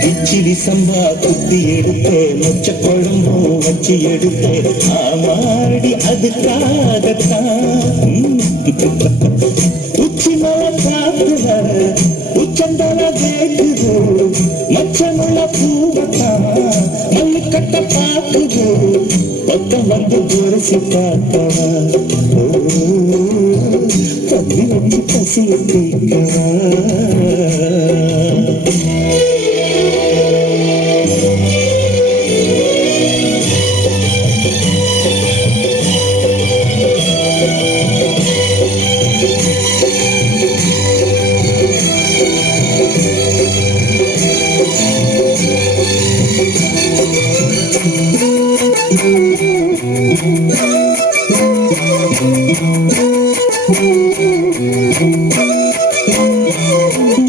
கிச்சிலி சம்பா குத்தி எடுத்து மொச்ச குழம்பும் வச்சு எடுத்து ஆமாடி அதுக்காகத்தான் உச்சி மலை காத்துல உச்சந்தல கேக்குது மச்சமுள்ள பூவத்தான் மல்லு கட்ட பாக்குது பக்கம் வந்து பொரிசி பார்த்தவா தம்பி வந்து பசிய தீக்கவா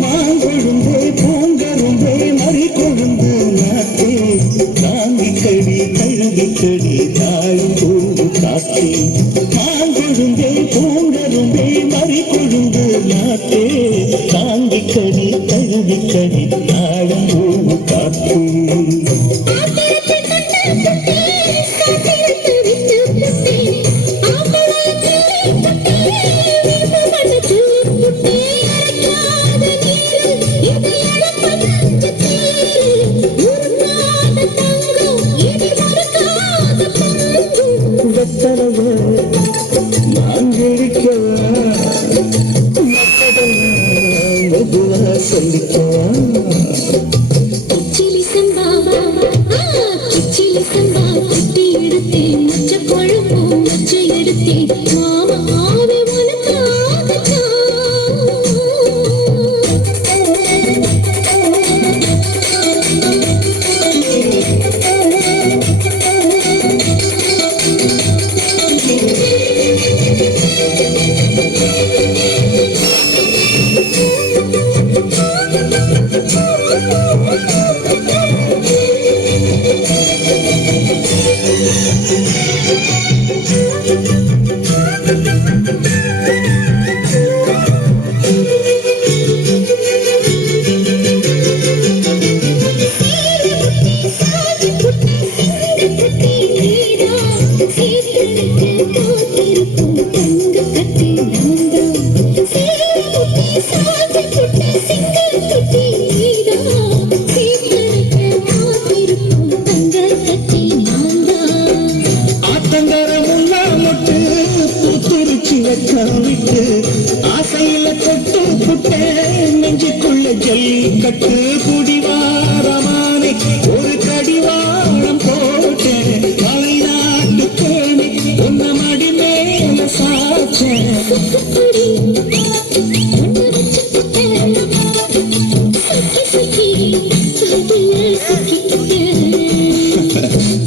மாங்கொழுந்தே பூங்கருந்தே மறி கொழுந்து நாட்டே தாங்கி கடி கழுதி கடி தாழும் பூவு காத்தே மாங்கொழுந்தே பூங்கருந்தே மறி கொழுந்து நாட்டே தாங்கி கடி கழுதி கடி தாழும் பூவு காத்தே ஆசையில தொட்டு புட்டே நெஞ்சுக்குள்ள ஜல்லிக்கட்டு குடிவாரமானே ஒரு கடிவாரம் போட்டேன் மலை நாட்டு தேனி உன்ன மடி மேல சாச்சேன்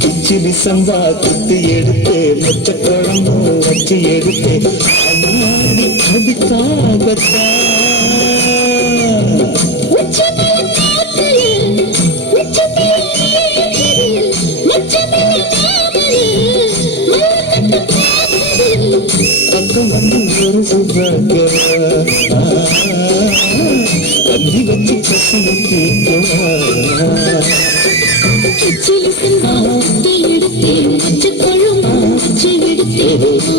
கிச்சிலி சம்பா குத்தி எடுத்து மொச்ச குழம்பு வச்சு எடுத்து அதுக்காகத்தான் பக்கம் வந்து ஒரு சுபாக அந்தி வச்சு பசிய கேட்கவா கிச்சிலி சம்பா குத்தி எடுத்து மொச்ச குழம்பு வச்சு எடுத்து